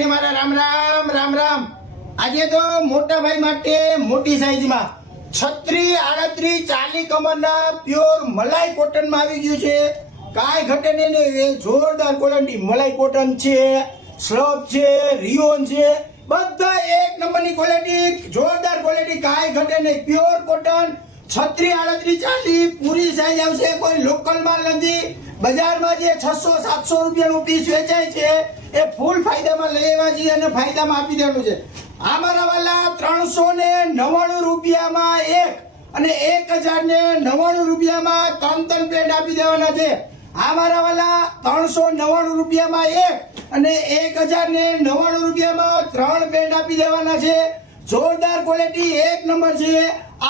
બધાને મારા રામ રામ રામ રામ। આજે તો મોટા ભાઈ માટે મોટી સાઈઝમાં 36, 38, 40 કમરના પ્યોર મલાઈ કોટનમાં આવી ગયું છે। કાંઈ ઘટે નહીં, જોરદાર ક્વોલિટી મલાઈ કોટન છે, સ્લબ છે, રિયોન છે, બધા એક નંબરની ક્વોલિટી, જોરદાર ક્વોલિટી, કાંઈ ઘટે નહીં, પ્યોર કોટન। 36, 38, 40 પૂરી સાઈઝ આવશે। કોઈ લોકલ માલ નથી। બજારમાં જે 600-700 રૂપિયાનું પીસ વેચાય છે એ ફૂલ ફાયદામાં લઈ આવ્યા છીએ અને ફાયદામાં આપી દેવાનું છે। અમારા વાલા 399 રૂપિયામાં એક અને 1099 રૂપિયામાં ત્રણ પ્લેટ આપી દેવાના છે। અમારા વાલા 399 રૂપિયામાં એક અને 1099 રૂપિયામાં ત્રણ પ્લેટ આપી દેવાના છે। જોરદાર ક્વોલિટી, એક નંબર છે।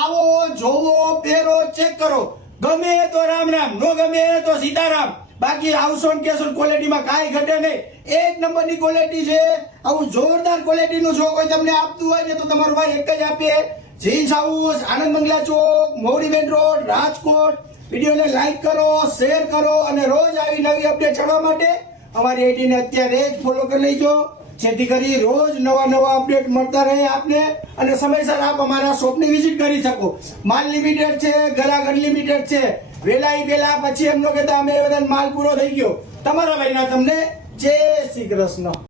આવો, જોવો, પહેરો, ચેક કરો, ગમે તો રામ રામ, નો ગમે તો સીતારામ। બાકી આવશો ને કેશો ક્વોલિટીમાં કાંઈ ઘટે નહીં, એક નંબરની ક્વોલિટી છે। આવું જોરદાર ક્વોલિટીનું જો કોઈ તમને આપતું હોય ને તો તમારો ભાઈ એક જ આપે। જીન્સ હાઉસ, આનંદ મંગલા ચોક, મોવડી મેન રોડ, રાજકોટ। વિડીયોને લાઈક કરો, શેર કરો અને રોજ આવી નવી અપડેટ જાણવા માટે અમારી આઈડીને અત્યારે જ ફોલો કરી લેજો, જેથી કરી રોજ નવા અપડેટ મળતા રહે આપને અને સમયસર આપ અમારા શોપની વિઝિટ કરી શકો। માલ લિમિટેડ છે, ગ્રાહક અનલિમિટેડ છે। વેલા પછી એમ ન કહેતા અમે બધા માલ પૂરો થઈ ગયો। તમારા ભાઈના તમને જય શ્રી કૃષ્ણ।